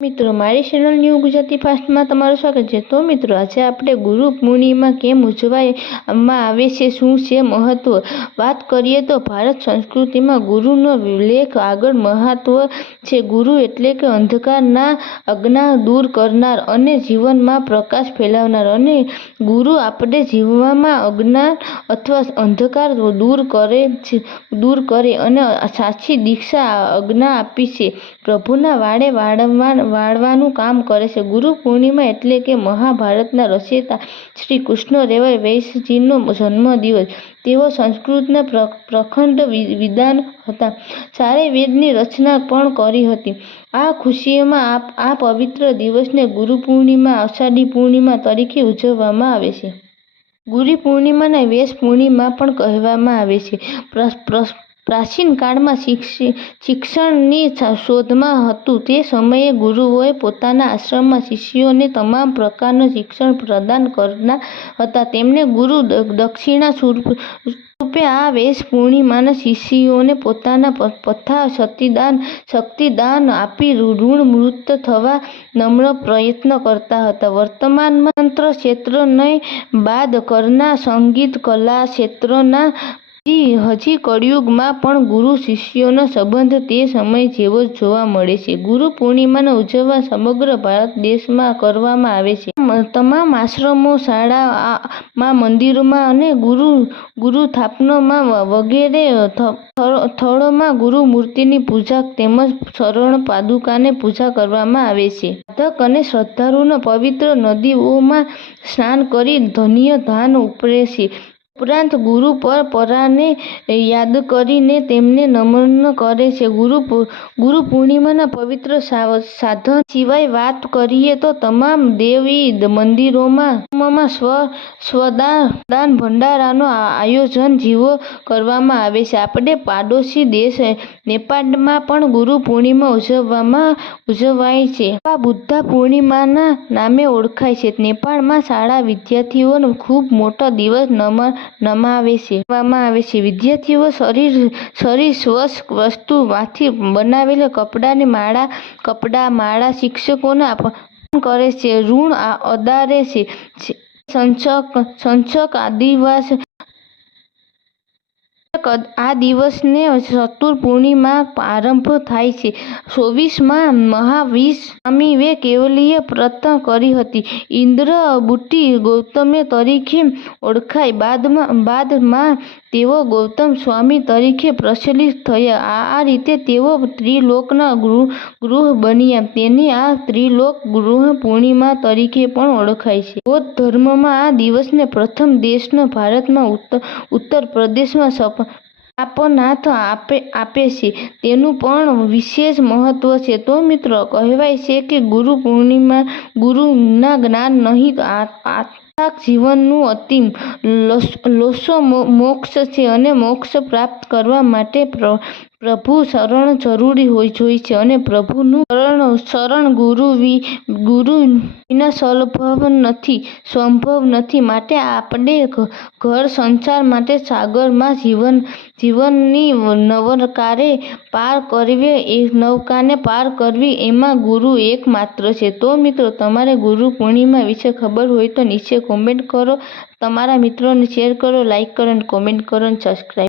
મિત્રો, મારી channel new Gujarati ફાસ્ટમાં તમારું સ્વાગત છે. તો મિત્રો, આજે આપણે ગુરુ પૂર્ણિમા કેમ ઉજવવામાં આવે છે, શું છે મહત્વ? વાત કરીએ તો ભારત સંસ્કૃતિમાં ગુરુનો લેખ આગળ મહત્વ છે. ગુરુ એટલે કે અંધકારના અજ્ઞા દૂર કરનાર અને જીવનમાં પ્રકાશ ફેલાવનાર. અને ગુરુ આપણે જીવવામાં અજ્ઞાન અથવા અંધકાર દૂર કરે છે, દૂર કરે અને સાચી દીક્ષા અજ્ઞા આપી છે. પ્રભુના વાળે વાળવા વાળવાનું કામ કરે છે. ગુરુ પૂર્ણિમા એટલે કે મહાભારતના રચયિતા શ્રી કૃષ્ણદેવરાય વૈશ્યજીનો જન્મદિવસ. તેઓ સંસ્કૃતના પ્રખંડ વિદ્વાન હતા. ચારે વેદની રચના પણ કરી હતી. આ ખુશીઓમાં આ પવિત્ર દિવસને ગુરુ પૂર્ણિમા અષાઢી પૂર્ણિમા તરીકે ઉજવવામાં આવે છે. ગુરુ પૂર્ણિમાને વેશ પૂર્ણિમા પણ કહેવામાં આવે છે. પ્રાચીન કાળમાં શિક્ષણની શોધમાં હતું. તે સમયે ગુરુઓએ પોતાના આશ્રમમાં શિષ્યોને તમામ પ્રકારનું શિક્ષણ પ્રદાન કરનાર હતા. તેમને ગુરુ દક્ષિણા સ્વરૂપે આ વેશ પૂર્ણિમાના શિષ્યોને પોતાના પથા, શક્તિદાન આપી ઋણમુક્ત થવા નમ્ર પ્રયત્ન કરતા હતા. વર્તમાનમાં તંત્ર ક્ષેત્રને બાદ કરનાર સંગીત, કલા ક્ષેત્રના હજી કળિયુગમાં પણ ગુરુ શિષ્યનો સંબંધ તે સમય જેવો જ જોવા મળે છે. ગુરુ પૂર્ણિમાને ઉજવવા સમગ્ર ભારત દેશમાં કરવામાં આવે છે. તમામ આશ્રમો, શાળામાં, મંદિરોમાં અને ગુરુ ગુરુ થાપનોમાં વગેરે સ્થળોમાં ગુરુ મૂર્તિની પૂજા તેમજ શરણ પાદુકાને પૂજા કરવામાં આવે છે. સાધક અને શ્રદ્ધાળુના પવિત્ર નદીઓમાં સ્નાન કરી ધન્ય ધાન ઉપરે છે. ઉપરાંત ગુરુ પરંપરાને યાદ કરીને તેમને નમન કરે છે. ગુરુ પૂર્ણિમાના પવિત્ર સાધન સિવાય વાત કરીએ તો તમામ દેવી મંદિરોમાં સ્વદાન ભંડારાનું આયોજન જીવો કરવામાં આવે છે. આપણે પાડોશી દેશ, નેપાળમાં પણ ગુરુ પૂર્ણિમા ઉજવવામાં, ઉજવાય છે. આ બુદ્ધા પૂર્ણિમાના નામે ઓળખાય છે. નેપાળમાં શાળા વિદ્યાર્થીઓનો ખૂબ મોટો દિવસ મનાવવામાં આવે છે. વિદ્યાર્થીઓ શરીર શરીર સ્વસ્થ વસ્તુમાંથી બનાવેલા કપડાં માળા શિક્ષકોના કરે છે. ઋણ અદારે છે. છઠ્ઠ આ દિવસને ચતુર પૂર્ણિમા પ્રારંભ થાય છે. ચોવીસમાં મહાવીર સ્વામીએ કૈવલ્ય પ્રાપ્તિ કરી હતી. ઇન્દ્ર બુટ્ટી ગૌતમ તરીકે ઓળખાયા. બાદમાં તેઓ ગૌતમ સ્વામી તરીકે પ્રચલિત થયા. આ રીતે તેઓ ત્રિલોકના ગુરુ બન્યા. તેથી આ ત્રિલોક ગુરુ પૂર્ણિમા તરીકે પણ ઓળખાય છે. બૌદ્ધ ધર્મમાં આ દિવસને પ્રથમ દેશનો ભારતમાં ઉત્તર પ્રદેશમાં સ્થાપનાથ આપે છે. તેનું પણ વિશેષ મહત્વ છે. તો મિત્રો, કહેવાય છે કે ગુરુ પૂર્ણિમા, ગુરુના જ્ઞાન નહીં અર્થાત જીવનનું અંતિમ લોસો મોક્ષ છે અને મોક્ષ પ્રાપ્ત કરવા માટે પ્રભુ શરણ જરૂરી હોય છે અને પ્રભુનું શરણ શરણ ગુરુ વિ, ગુરુ વિના સંભવ નથી માટે આપણે ઘર સંસાર માટે સાગરમાં જીવન, જીવનની નૌકાને પાર કરવી એમાં ગુરુ એક માત્ર છે. તો મિત્રો, તમારે ગુરુ પૂર્ણિમા વિશે ખબર હોય તો નીચે કોમેન્ટ કરો. તમારા મિત્રોને શેર કરો લાઈક કરો કોમેન્ટ કરો અને સબસ્ક્રાઈબ